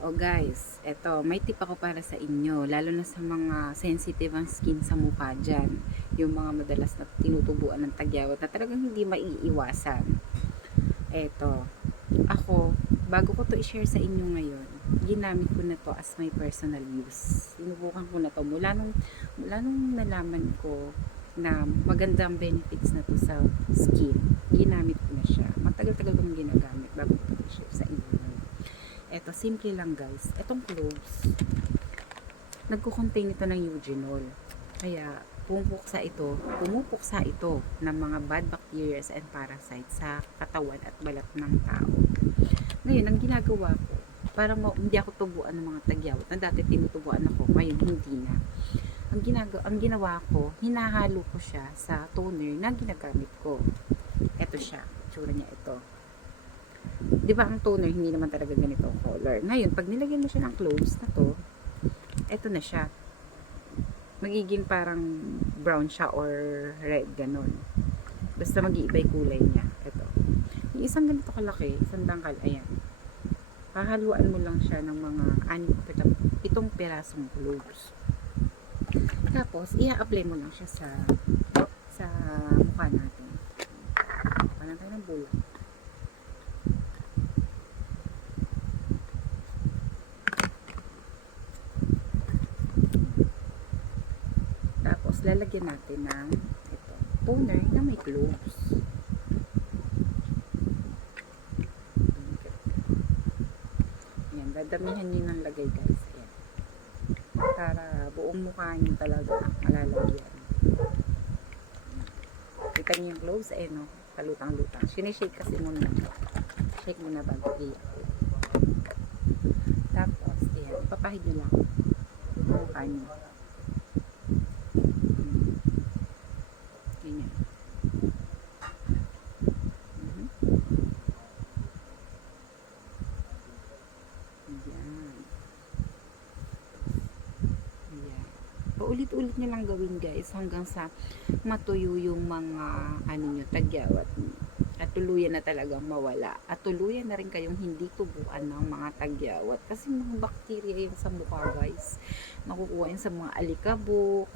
O guys, eto, may tip ako para sa inyo, lalo na sa mga sensitive ang skin sa mukha dyan. Yung mga madalas na tinutubuan ng tagyawat na talagang hindi maiiwasan. Eto, ako, bago ko to i-share sa inyo ngayon, ginamit ko na to as my personal use. Sinubukan ko na to mula nung nalaman ko na magandang benefits na to sa skin. Ginamit ko na siya. Matagal-tagal ko nang ginagamit bago ko to i-share sa inyo. Eto, simple lang guys. Etong cloves, nagko-contain ito ng eugenol. Kaya, pumupuksa ito ng mga bad bacteria and parasites sa katawan at balat ng tao. Ngayon, ang ginagawa ko, para hindi ako tubuan ng mga tagyawat na dati tinutubuan ako, ngayon hindi na. Ang ginawa ko, hinahalo ko siya sa toner na ginagamit ko. Eto siya, tsura niya ito. Di ba ang toner hindi naman talaga ganito ang color. Ngayon, pag nilagyan mo siya ng cloves na to, eto na siya. Magiging parang brown siya or red, ganon. Basta mag-iibay kulay niya. Ito. Yung isang ganito kalaki, isang dangkal, ayan. Hahaluan mo lang siya ng mga 7 pirasong cloves. Tapos, i-apply mo lang siya sa mukha natin. Mukha natin ng bulak. Tapos, lalagyan natin ng ito, toner na may cloves. Ayan, dadamihan nyo ng lagay guys. Ayan. Para buong mukha nyo talaga malalagyan. Kita nyo yung cloves, eh no? Kalutang-lutang. Sinishake kasi muna. Shake muna bago i-apply. Tapos, ayan, ipapahid nyo lang yung mukha nyo. Ganyan. Ayan. Ayan. Paulit-ulit nyo lang gawin guys hanggang sa matuyo yung mga nyo, tagyawat nyo. At tuluyan na talagang mawala. At tuluyan na rin kayong hindi tubuan ng mga tagyawat. Kasi mga bakterya yun sa mukha guys. Nakukuha yun sa mga alikabok,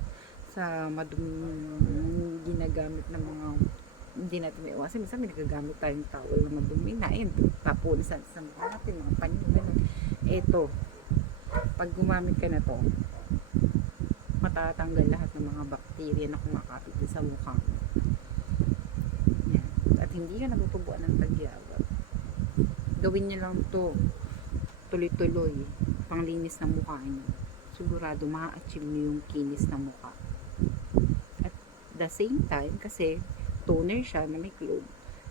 sa maduming ginagagamit ng mga hindi natin may iwasan. Minsan may nagagamit tayong towel na madumi na. Ayun, tapon sa mukha natin, mga panyo, ganun. Eto, pag gumamit ka na to, matatanggal lahat ng mga bakterya na kumakapit sa mukha. Yan. At hindi ka natutubuan ng tagyawat. Gawin niyo lang to tuloy-tuloy, panglinis ng mukha niyo. Sigurado ma-achieve niyo yung kinis ng mukha. At the same time, kasi toner siya na may clove,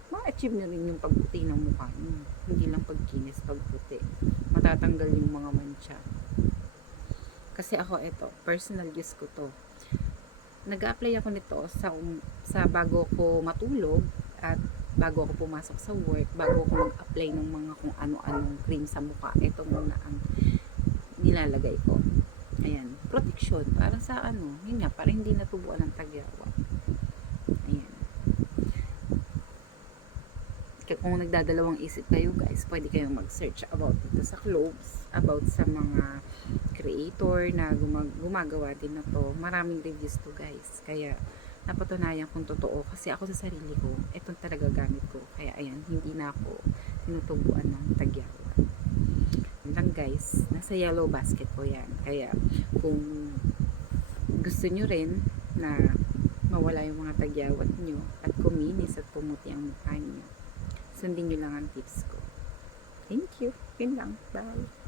ma-achieve niyo rin yung pagputi ng mukha niyo. Hindi lang pagkinis, pagputi. Matatanggal yung mga mancha. Kasi ako ito, personal use ko to. Nag-a-apply ako nito sa bago ko matulog at bago ako pumasok sa work, bago ako mag-apply ng mga kung ano-anong cream sa mukha. Ito muna ang nilalagay ko. Ayan, protection para sa yun nga, para hindi natubuan ng tagyawat. Ayan. Kung nagdadalawang isip kayo guys, pwede kayong mag-search about dito sa cloves, about sa mga creator na gumagawa din na to. Maraming reviews to guys, kaya napatunayan kung totoo, kasi ako sa sarili ko itong talaga gamit ko, kaya ayan, hindi na ako tinutubuan ng tagyawat. Yan lang guys, nasa yellow basket ko yan, kaya kung gusto nyo rin na mawala yung mga tagyawat nyo at kuminis at pumuti ang mukha nyo, sundin nyo lang ang tips ko. Thank you. Yun lang. Bye.